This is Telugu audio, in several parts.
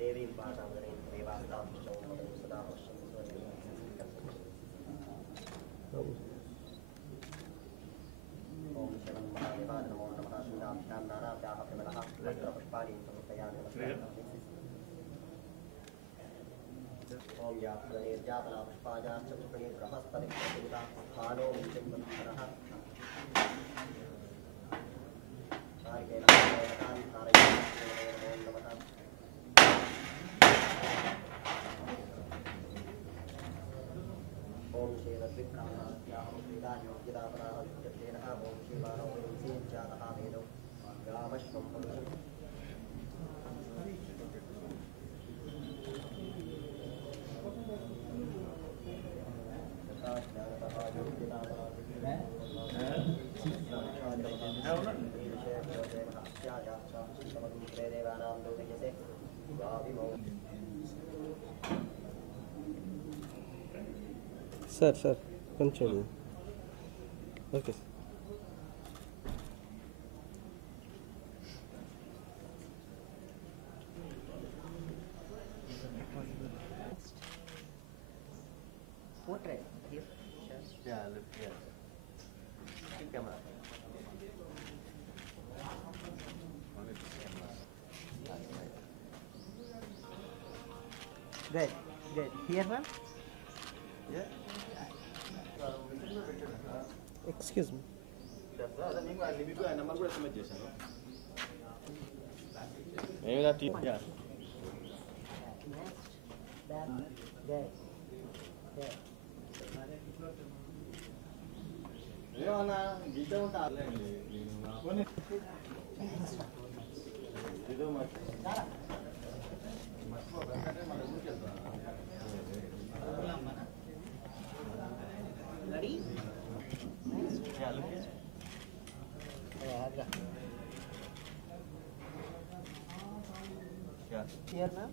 देवीं पाठांगणें देवास्तां चौमदं सदा पश्यन्ति ओम शरणं महादेवाय नमो नमः श्रीरामभ्यां नाराभ्याः प्रमलः पुष्पाणि समर्पयामि ओम या प्रणेर्जातना पुष्पाजाश्च पुष्पणे बृहस्पतिर्देवता भानो विचिन्वन्तरः नारिकेल नारायणान् नारायणान् नमो नमः ओम श्री रद्विक्रामास्याहं वेदायोग्यतापराः विद्यतेनः ओम श्री मानव जातः वेदो ग्रामश्वं पुरुषम् सर కొంచెం okay portrait here yeah look here camera good here one yeah excuse me number కూడా సబ్మిట్ చేశాను ఏమిరా టీ యా ఏమన్నా గీత ఉంటా ఇదో ready yeah look here yeah here ma'am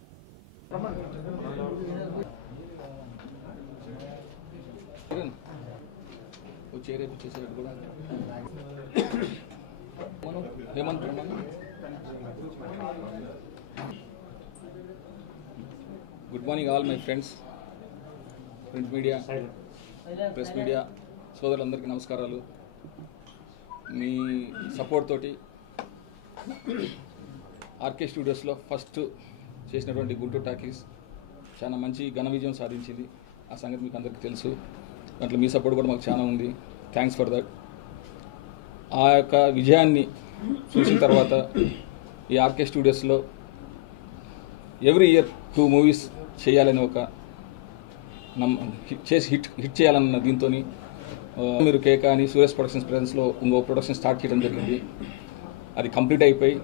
Kiran ఓ చైర్ ఇచ్చేసారు కూడా మనం ఏమంటున్నాం good morning all my friends print media press media సోదరులందరికీ నమస్కారాలు. మీ సపోర్ట్ తోటి ఆర్కే స్టూడియోస్లో ఫస్ట్ చేసినటువంటి గుంటూరు టాకీస్ చాలా మంచి ఘన విజయం సాధించింది. ఆ సంగతి మీకు అందరికీ తెలుసు. దాంట్లో మీ సపోర్ట్ కూడా మాకు చాలా ఉంది. Thanks for that. ఆ యొక్క విజయాన్ని చూసిన తర్వాత ఈ ఆర్కే స్టూడియోస్లో ఎవ్రీ ఇయర్ 2 మూవీస్ చేయాలని ఒక చేసి హిట్ చేయాలన్న దీంతో మీరు కేక అని సూరజ్ ప్రొడక్షన్స్ ప్రెజెన్స్లో ఇంకో ప్రొడక్షన్ స్టార్ట్ చేయడం జరిగింది. అది కంప్లీట్ అయిపోయి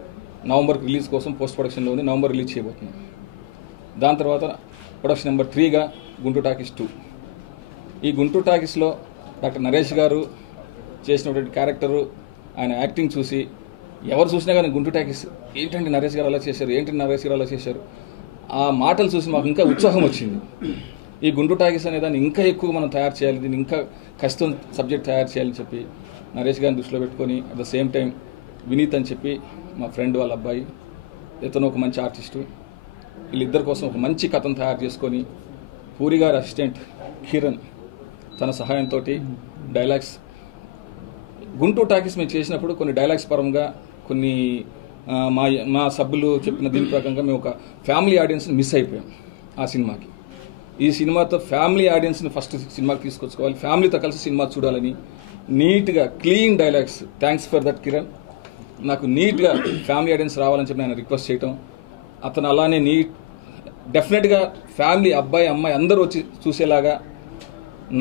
నవంబర్కి రిలీజ్ కోసం పోస్ట్ ప్రొడక్షన్లో ఉంది. నవంబర్ రిలీజ్ చేయబోతుంది. దాని తర్వాత ప్రొడక్షన్ నెంబర్ 3గా గుంటూరు టాకీస్ 2. ఈ గుంటూరు టాకీస్లో డాక్టర్ నరేష్ గారు చేసినటువంటి క్యారెక్టరు, ఆయన యాక్టింగ్ చూసి ఎవరు చూసినా కానీ గుంటూరు టాకీస్ ఏంటంటే నరేష్ గారు అలా చేశారు, ఏంటంటే నరేష్ గారు అలా చేశారు, ఆ మాటలు చూసి మాకు ఇంకా ఉత్సాహం వచ్చింది. ఈ గుంటూరు టాకీస్ అనే దాన్ని ఇంకా ఎక్కువ మనం తయారు చేయాలి, దీన్ని ఇంకా కష్టం సబ్జెక్ట్ తయారు చేయాలని చెప్పి నరేష్ గారిని దృష్టిలో పెట్టుకొని at the same time Vineeth అని చెప్పి మా ఫ్రెండ్ వాళ్ళ అబ్బాయి, ఇతను ఒక మంచి ఆర్టిస్టు, వీళ్ళిద్దరి కోసం ఒక మంచి కథను తయారు చేసుకొని పూరి గారి అసిస్టెంట్ కిరణ్ తన సహాయంతో డైలాగ్స్ గుంటూరు టాకీస్ మేము చేసినప్పుడు కొన్ని డైలాగ్స్ పరంగా కొన్ని మా సభ్యులు చెప్పిన దీని ప్రకారంగా మేము ఒక ఫ్యామిలీ ఆడియన్స్ని మిస్ అయిపోయాం ఆ సినిమాకి. ఈ సినిమాతో ఫ్యామిలీ ఆడియన్స్ని ఫస్ట్ సినిమాకి తీసుకొచ్చుకోవాలి, ఫ్యామిలీతో కలిసి సినిమా చూడాలని నీట్గా clean dialogues. Thanks for that Kiran. నాకు నీట్గా ఫ్యామిలీ ఆడియన్స్ రావాలని చెప్పి నేను రిక్వెస్ట్ చేయటం, అతను అలానే డెఫినెట్గా ఫ్యామిలీ అబ్బాయి అమ్మాయి అందరూ వచ్చి చూసేలాగా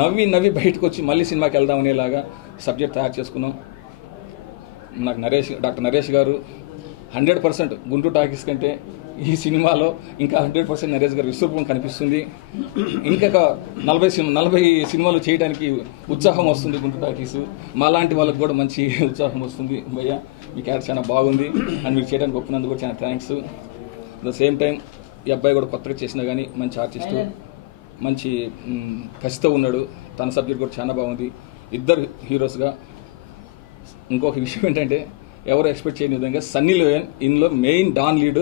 నవ్వి బయటకు వచ్చి మళ్ళీ సినిమాకి వెళ్దామనేలాగా సబ్జెక్ట్ తయారు చేసుకున్నాం. నాకు డాక్టర్ నరేష్ గారు 100% గుంటూరు టాకీస్ కంటే ఈ సినిమాలో ఇంకా 100% నరేష్ గారు విశ్వరూపం కనిపిస్తుంది. ఇంకా 40 సినిమాలు చేయడానికి ఉత్సాహం వస్తుంది గుంటూరు టాకీస్. మాలాంటి వాళ్ళకి కూడా మంచి ఉత్సాహం వస్తుంది. భయ్య మీ క్యారెక్టర్ చాలా బాగుంది అని మీరు చేయడానికి ఒప్పుకున్నందుకు కూడా చాలా thanks. At the same time ఈ అబ్బాయి కూడా కొత్తగా చేసినా కానీ మంచి ఆర్టిస్టు, మంచి కసితో ఉన్నాడు. తన సబ్జెక్ట్ కూడా చాలా బాగుంది. ఇద్దరు హీరోస్గా. ఇంకొక విషయం ఏంటంటే ఎవరు ఎక్స్పెక్ట్ చేయని విధంగా సన్నీ లియోన్ ఇందులో main don lead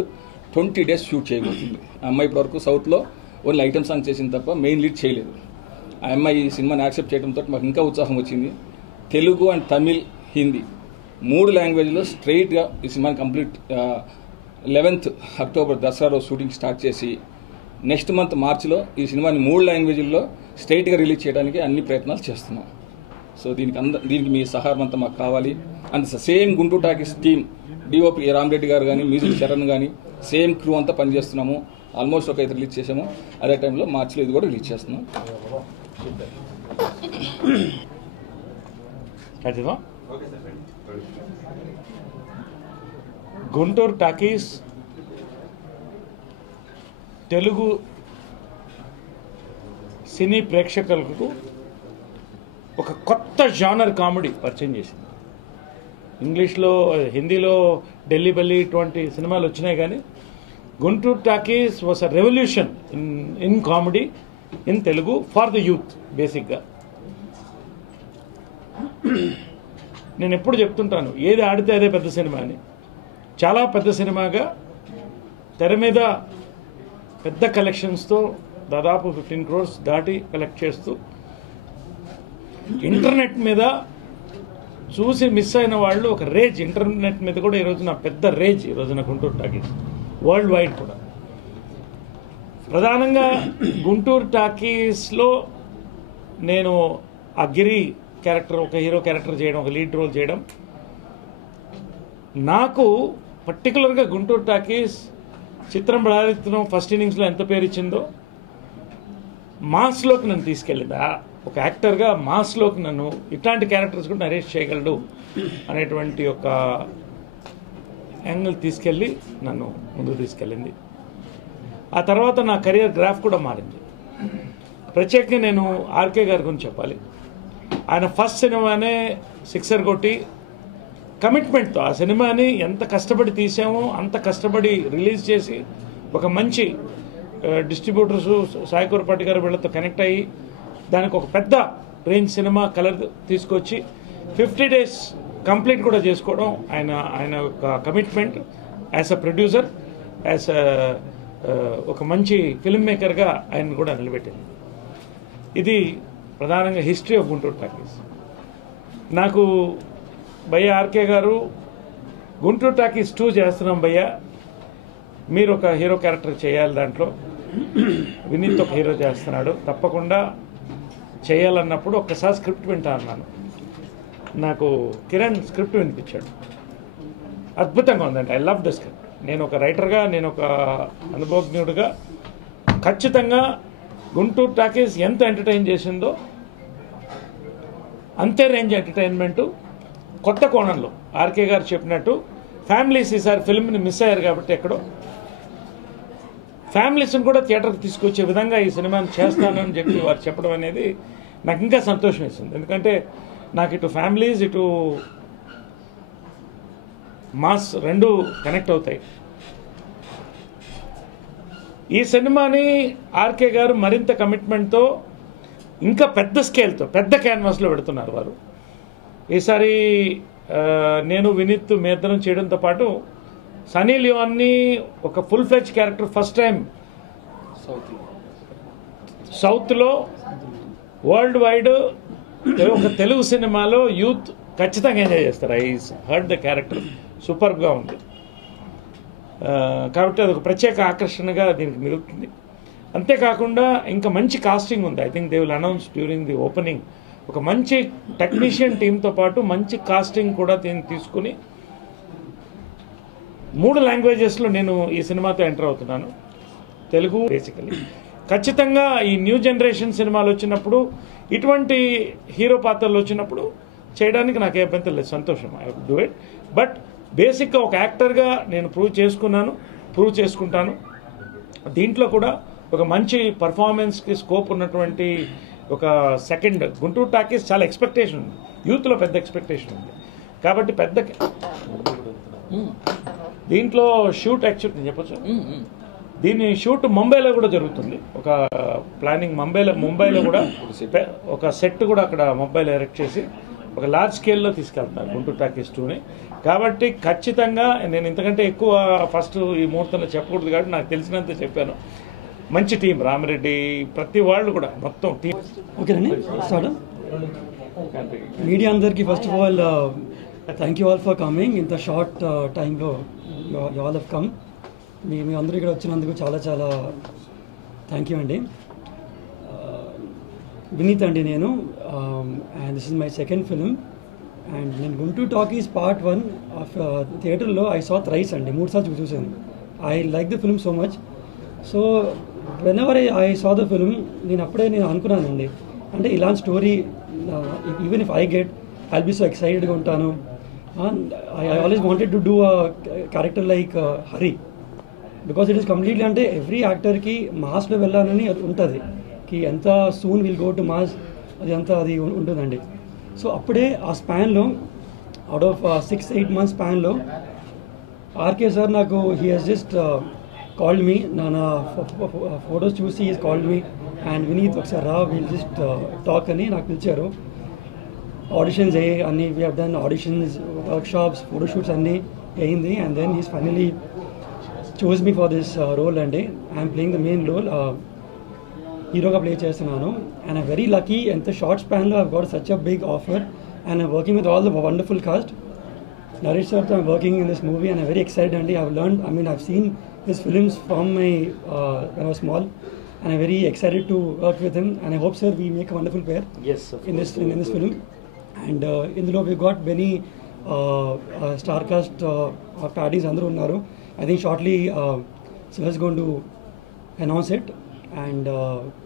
20 days shoot చేయబోతుంది. ఆ అమ్మాయి ఇప్పటివరకు సౌత్లో ఓన్లీ ఐటమ్ సాంగ్ చేసింది తప్ప మెయిన్ లీడ్ చేయలేదు. ఆ అమ్మాయి ఈ సినిమాని యాక్సెప్ట్ చేయడంతో మాకు ఇంకా ఉత్సాహం వచ్చింది. తెలుగు అండ్ తమిళ్, హిందీ 3 లాంగ్వేజ్లో స్ట్రైట్గా ఈ సినిమాని కంప్లీట్ 11th అక్టోబర్ దసరా రోజు షూటింగ్ స్టార్ట్ చేసి నెక్స్ట్ మంత్ మార్చిలో ఈ సినిమాని 3 లాంగ్వేజ్ల్లో స్ట్రైట్గా రిలీజ్ చేయడానికి అన్ని ప్రయత్నాలు చేస్తున్నాం. సో దీనికి మీ సహారం అంతా మాకు కావాలి. And same Guntur talkies team, DOP Rama Reddy గారు కానీ, మ్యూజిక్ శరణ్ కానీ, సేమ్ క్రూ అంతా పనిచేస్తున్నాము. ఆల్మోస్ట్ ఒక 5 రిలీజ్ చేసాము. అదే టైంలో మార్చిలో ఇది కూడా రిలీజ్ చేస్తున్నాం. గుంటూరు టాకీస్ తెలుగు సినీ ప్రేక్షకులకు ఒక కొత్త జానర్ కామెడీ పరిచయం చేసింది. ఇంగ్లీష్లో, హిందీలో ఢిల్లీ బల్లి ఇటువంటి సినిమాలు వచ్చినాయి, కానీ Guntur talkies was a revolution in comedy in Telugu for the youth. బేసిక్గా నేను ఎప్పుడు చెప్తుంటాను, ఏది ఆడితే అదే పెద్ద సినిమా అని. చాలా పెద్ద సినిమాగా తెర మీద పెద్ద కలెక్షన్స్తో దాదాపు 15 crores దాటి కలెక్ట్ చేస్తూ ఇంటర్నెట్ మీద చూసి మిస్ అయిన వాళ్ళు ఒక రేజ్, ఇంటర్నెట్ మీద కూడా ఈరోజున పెద్ద రేజ్ ఈరోజున గుంటూరు టాకీస్ వరల్డ్ వైడ్ కూడా. ప్రధానంగా గుంటూరు టాకీస్లో నేను ఆ గిరి క్యారెక్టర్, ఒక హీరో క్యారెక్టర్ చేయడం, ఒక లీడ్ రోల్ చేయడం, నాకు పర్టికులర్గా గుంటూరు టాకీస్ చిత్రం బడారిత్రం ఫస్ట్ ఇన్నింగ్స్లో ఎంత పేరు ఇచ్చిందో మాస్లోకి నన్ను తీసుకెళ్ళింది. ఒక యాక్టర్గా మాస్లోకి నన్ను ఇట్లాంటి క్యారెక్టర్స్ కూడా నరేట్ చేయగలడు అనేటువంటి ఒక యాంగిల్ తీసుకెళ్ళి నన్ను ముందుకు తీసుకెళ్ళింది. ఆ తర్వాత నా కెరియర్ గ్రాఫ్ కూడా మారింది. ప్రత్యేకంగా నేను ఆర్కే గారి గురించి చెప్పాలి. ఆయన ఫస్ట్ సినిమానే సిక్సర్ కొట్టి కమిట్మెంట్తో ఆ సినిమాని ఎంత కష్టపడి తీసామో అంత కష్టపడి రిలీజ్ చేసి ఒక మంచి డిస్ట్రిబ్యూటర్స్ సాయికూరపాటి గారు వీళ్ళతో కనెక్ట్ అయ్యి దానికి ఒక పెద్ద రేంజ్ సినిమా కలర్ తీసుకొచ్చి 50 days కంప్లీట్ కూడా చేసుకోవడం ఆయన ఒక commitment as a producer, as ఒక మంచి ఫిల్మ్ మేకర్గా ఆయన కూడా నిలబెట్టింది. ఇది ప్రధానంగా హిస్టరీ ఆఫ్ గుంటూరు టాకీస్. నాకు భయ్య ఆర్కే గారు గుంటూరు టాకీస్ 2 చేస్తున్నాం భయ్య, మీరు ఒక హీరో క్యారెక్టర్ చేయాలి, దాంట్లో వినీత్ ఒక హీరో చేస్తున్నాడు, తప్పకుండా చేయాలన్నప్పుడు ఒక్కసారి స్క్రిప్ట్ వింటా అన్నాను. నాకు కిరణ్ స్క్రిప్ట్ వినిపించాడు. అద్భుతంగా ఉందండి. I love the script. నేను ఒక రైటర్గా, నేను ఒక అనుభవజ్ఞుడిగా ఖచ్చితంగా గుంటూరు టాకీస్ ఎంత ఎంటర్టైన్ చేసిందో అంతే రేంజ్ ఎంటర్టైన్మెంటు కొత్త కోణంలో. ఆర్కే గారు చెప్పినట్టు ఫ్యామిలీస్ ఈసారి ఫిల్మ్ని మిస్ అయ్యారు కాబట్టి ఎక్కడో ఫ్యామిలీస్ని కూడా థియేటర్కి తీసుకొచ్చే విధంగా ఈ సినిమాని చేస్తానని చెప్పి వారు చెప్పడం అనేది నాకు ఇంకా సంతోషం ఇస్తుంది. ఎందుకంటే నాకు ఇటు ఫ్యామిలీస్, ఇటు మాస్ రెండు కనెక్ట్ అవుతాయి. ఈ సినిమాని ఆర్కే గారు మరింత కమిట్మెంట్తో ఇంకా పెద్ద స్కేల్తో పెద్ద క్యాన్వాస్లో పెడుతున్నారు వారు. ఈసారి నేను వినీత్ మేద్దరం చేయడంతో పాటు సనీ లియోన్ని ఒక full fledge character first time సౌత్లో వరల్డ్ వైడ్ ఒక తెలుగు సినిమాలో యూత్ ఖచ్చితంగా ఎంజాయ్ చేస్తారు. ఐ హర్డ్ ద క్యారెక్టర్ సూపర్గా ఉంది కాబట్టి అదొక ప్రత్యేక ఆకర్షణగా దీనికి నిలుపుతుంది. అంతేకాకుండా ఇంకా మంచి కాస్టింగ్ ఉంది. I think they will announce during the opening. ఒక మంచి టెక్నీషియన్ టీంతో పాటు మంచి కాస్టింగ్ కూడా దీన్ని తీసుకుని 3 లాంగ్వేజెస్లో నేను ఈ సినిమాతో ఎంటర్ అవుతున్నాను. తెలుగు బేసికలీ ఖచ్చితంగా ఈ న్యూ జనరేషన్ సినిమాలు వచ్చినప్పుడు, ఇటువంటి హీరో పాత్రలు వచ్చినప్పుడు చేయడానికి నాకు ఏ అభ్యంతరం లేదు, సంతోషం. I do it. బట్ బేసిక్గా ఒక యాక్టర్గా నేను ప్రూవ్ చేసుకుంటాను. దీంట్లో కూడా ఒక మంచి పర్ఫార్మెన్స్కి స్కోప్ ఉన్నటువంటి ఒక సెకండ్ గుంటూరు టాకీస్ చాలా ఎక్స్పెక్టేషన్ ఉంది, యూత్లో పెద్ద ఎక్స్పెక్టేషన్ ఉంది కాబట్టి పెద్ద దీంట్లో షూట్ యాక్చువల్ నేను చెప్పచ్చు, దీని షూట్ ముంబైలో కూడా జరుగుతుంది. ఒక ప్లానింగ్ ముంబైలో కూడా ఒక సెట్ కూడా అక్కడ ముంబైలో ఎరెక్ట్ చేసి ఒక లార్జ్ స్కేల్లో తీసుకెళ్తాను గుంటూరు టాకీస్ 2ని. కాబట్టి ఖచ్చితంగా నేను ఇంతకంటే ఎక్కువ ఫస్ట్ ఈ ముహూర్తంలో చెప్పకూడదు కాబట్టి నాకు తెలిసినంత చెప్పాను. మంచి టీం, రామిరెడ్డి ప్రతి వాళ్ళు కూడా మొత్తం టీం. ఓకేనండి, స్టార్ట్. మీడియా అందరికీ first of all thank you all for coming. ఇంత షార్ట్ టైంలో యూ ఆల్ హెవ్ కమ్. మీ అందరూ ఇక్కడ వచ్చినందుకు చాలా చాలా థ్యాంక్ యూ అండి. వినీత్ అండి నేను, and this is my second film. And నేను గుంటూరు టాకీస్ పార్ట్ 1 ఆఫ్ థియేటర్లో ఐ సా థ్రైస్ అండి, 3 సార్లు చూసాను. I like the film so much. So whenever I saw the film, నేను అనుకున్నానండి, అంటే ఇలాంటి story even if I get I'll be so ఎక్సైటెడ్గా ఉంటాను. I always wanted to do a character like Hari, because it is completely, అంటే ఎవ్రీ యాక్టర్కి మాస్లో వెళ్ళాలని అది ఉంటుంది, కి ఎంత soon will go to mass, అది ఉంటుందండి. సో అప్పుడే ఆ స్పాన్లో, అవుట్ ఆఫ్ 6-8 మంత్స్ స్పాన్లో ఆర్కే సార్ నాకు he has just called me, నా ఫొటోస్ చూసి he's called me and Vineeth ఒకసారి రా, విల్ జస్ట్ టాక్ అని నాకు పిలిచారు. ఆడిషన్స్ అన్నీ we have done auditions, workshops, photoshoots అన్నీ అయింది. And then he's finally chose me for this role అండి. I'm playing the main role, హీరోగా ప్లే చేస్తున్నాను. అండ్ ఐ వెరీ లక్కీ, ఎంత షార్ట్ స్పాన్లో I've got such a big offer and I'm working with all the wonderful cast. Naresh సార్తో I'm working in this movie and I very excited అండి. I've seen his films from my when I was small and I'm very excited to work with him and I hope sir we make a wonderful pair. Yes, in this film. And ఇందులో we've got many star cast parties అందరూ ఉన్నారు. I think shortly sir is going to announce it and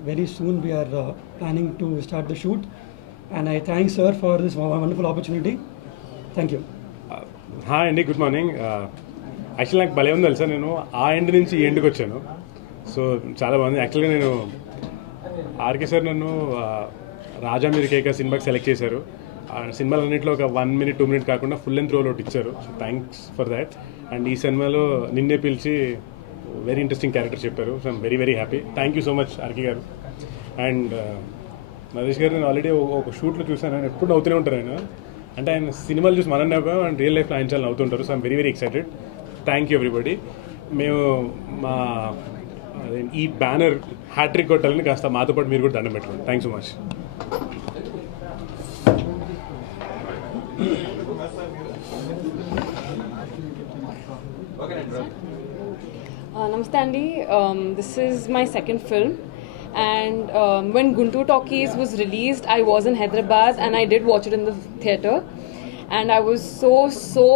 very soon we are planning to start the shoot and I thank sir for this wonderful opportunity. Thank you. Hi అండి, గుడ్ మార్నింగ్. యాక్చువల్లీ నాకు భలే ఉంది తెలుసా, నేను ఆ ఎండ్ నుంచి ఈ ఎండ్కి వచ్చాను. సో చాలా బాగుంది. యాక్చువల్గా నేను ఆర్కే సార్ నన్ను రాజా మీరు కేక సినిమాకి సెలెక్ట్ చేశారు. సినిమాలన్నింటిలో ఒక 1 minute 2 minute కాకుండా ఫుల్ లెంత్ రోల్ ఒకటి ఇచ్చారు. So thanks for that. And ఈ సినిమాలో నిన్నే పిలిచి వెరీ ఇంట్రెస్టింగ్ క్యారెక్టర్ చెప్పారు. So I'm very very happy. Thank you so much RK garu. And Naresh garu నేను ఆల్రెడీ ఒక షూట్లో చూసాను, ఆయన ఎప్పుడు నవ్వుతూనే ఉంటారు. ఆయన అంటే ఆయన సినిమాలు చూసి మనం నవ్వాం అండ్ రియల్ లైఫ్లో ఆయన చాలా నవ్వుతుంటారు. So I'm very very excited. Thank you everybody. మేము మా ఈ బ్యానర్ హ్యాట్రిక్ కొట్టాలని కాస్త మాతో పాటు మీరు కూడా దండం పెట్టుకోండి. Thank so much. Namaste Andy. This is my second film and when Guntur Talkies was released I was in Hyderabad and I did watch it in the theatre and I was so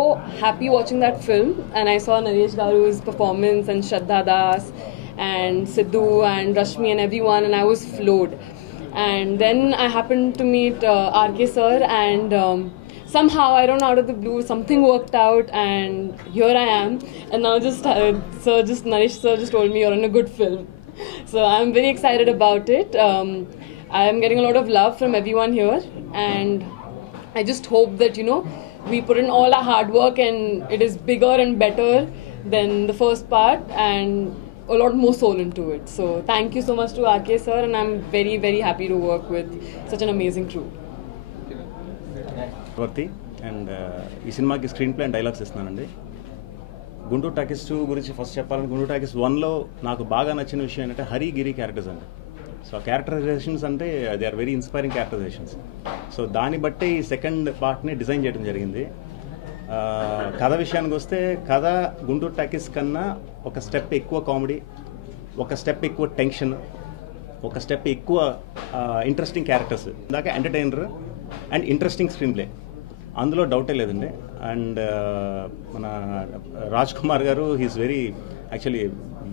happy watching that film and I saw Naresh Garu's performance and Shraddha Das and Sidhu and Rashmi and everyone and I was floored. And then I happened to meet RK sir and somehow, I don't know, out of the blue, something worked out and here I am. And now Naresh sir just told me you're in a good film. So I'm very excited about it. I'm getting a lot of love from everyone here and I just hope that, we put in all our hard work and it is bigger and better than the first part and a lot more soul into it. So thank you so much to RK sir and I'm very very happy to work with such an amazing crew. వర్తి అండ్ ఈ సినిమాకి స్క్రీన్ ప్లే అండ్ డైలాగ్స్ ఇస్తున్నానండి. గుంటూరు టాకీస్ 2 గురించి ఫస్ట్ చెప్పాలంటే గుంటూరు టాకీస్ 1లో నాకు బాగా నచ్చిన విషయం ఏంటంటే హరి గిరి క్యారెక్టర్స్ అండి. సో ఆ క్యారెక్టరైజేషన్స్ అంటే they are very inspiring characterisations. So దాన్ని బట్టి ఈ సెకండ్ పార్ట్ని డిజైన్ చేయడం జరిగింది. కథ విషయానికి వస్తే కథ గుంటూరు టాకీస్ కన్నా ఒక స్టెప్ ఎక్కువ కామెడీ, ఒక స్టెప్ ఎక్కువ టెన్షన్, ఒక స్టెప్ ఎక్కువ ఇంట్రెస్టింగ్ క్యారెక్టర్స్, ఇందాక entertainer and interesting screen play, అందులో డౌటే లేదండి. అండ్ మన రాజ్ కుమార్ గారు he's actually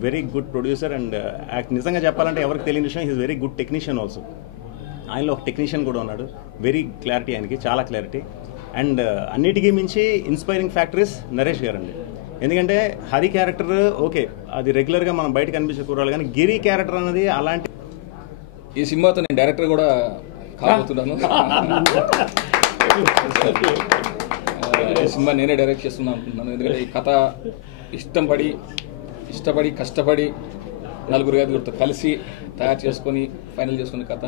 very good producer and నిజంగా చెప్పాలంటే ఎవరికి తెలియని విషయం, he's very good technician also. ఆయనలో ఒక టెక్నీషియన్ కూడా ఉన్నాడు, వెరీ క్లారిటీ, ఆయనకి చాలా క్లారిటీ. అండ్ అన్నిటికీ మించి ఇన్స్పైరింగ్ ఫ్యాక్టరీస్ నరేష్ గారు అండి. ఎందుకంటే హరి క్యారెక్టర్ ఓకే, అది రెగ్యులర్గా మనం బయట కనిపించే కూరాలి, కానీ గిరి క్యారెక్టర్ అనేది అలాంటి. ఈ సినిమాతో నేను డైరెక్టర్ కూడా కాబోతున్నాను. ఈ సినిమా నేనే డైరెక్ట్ చేస్తున్నాను అనుకుంటున్నాను. ఎందుకంటే ఈ కథ ఇష్టపడి కష్టపడి 4-5 కలిసి తయారు చేసుకొని ఫైనల్ చేసుకునే కథ.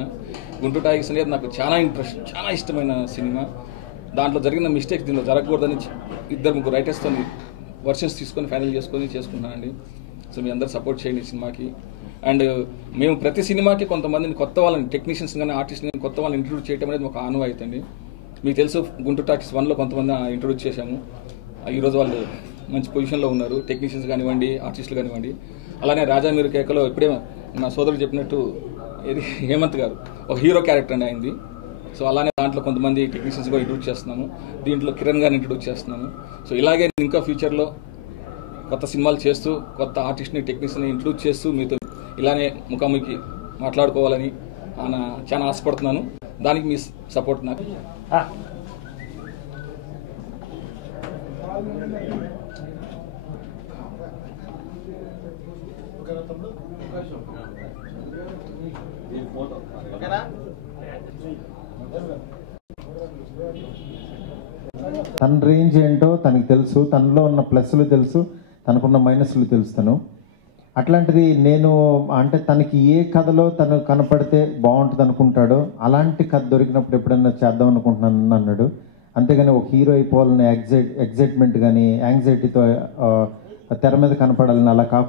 గుంటూరు టాకీస్ అనేది నాకు చాలా ఇష్టమైన సినిమా. దాంట్లో జరిగిన మిస్టేక్స్ దీనిలో జరగకూడదని 2-3 రైటర్స్తో వర్షన్స్ తీసుకొని ఫైనల్ చేసుకున్నానండి. సో మీ అందరు సపోర్ట్ చేయండి ఈ సినిమాకి. అండ్ మేము ప్రతి సినిమాకి కొంతమందిని కొత్త వాళ్ళని టెక్నీషియన్స్ కానీ ఆర్టిస్ట్ కానీ కొత్త వాళ్ళని ఇంట్రొడ్యూస్ చేయడం అనేది ఒక ఆనవాయితీ అండి. మీకు తెలుసు గుంటూరు టాకీస్ 1లో కొంతమంది ఇంట్రొడ్యూస్ చేశాము. ఈరోజు వాళ్ళు మంచి పొజిషన్లో ఉన్నారు, టెక్నీషియన్స్ కానివ్వండి, ఆర్టిస్టులు కానివ్వండి. అలానే రాజా మీరు కేకలో ఇప్పుడే నా సోదరుడు చెప్పినట్టు హేమంత్ గారు ఒక హీరో క్యారెక్టర్ అండి అయింది. సో అలానే దాంట్లో కొంతమంది టెక్నీషియన్స్ కూడా ఇంట్రొడ్యూస్ చేస్తున్నాము. దీంట్లో కిరణ్ గారిని ఇంట్రొడ్యూస్ చేస్తున్నాము. సో ఇలాగే ఇంకా ఫ్యూచర్లో కొత్త సినిమాలు చేస్తూ కొత్త ఆర్టిస్ట్ని టెక్నీషియన్ని ఇంట్రొడ్యూస్ చేస్తూ మీతో ఇలానే ముఖాముఖి మాట్లాడుకోవాలని చాలా ఆశపడుతున్నాను. దానికి మీ సపోర్ట్ నాకు. తన రేంజ్ ఏంటో తనకి తెలుసు, తనలో ఉన్న ప్లస్లు తెలుసు, తనకున్న మైనస్లు తెలుస్తాను. అట్లాంటిది నేను అంటే తనకి ఏ కథలో తను కనపడితే బాగుంటుంది అనుకుంటాడో అలాంటి కథ దొరికినప్పుడు ఎప్పుడైనా చేద్దాం అనుకుంటున్నాను అన్నాడు. అంతేగాని ఒక హీరో అయిపోవాలని ఎగ్జైట్మెంట్ కానీ యాంగ్జైటీతో తెర మీద కనపడాలని అలా కాకుండా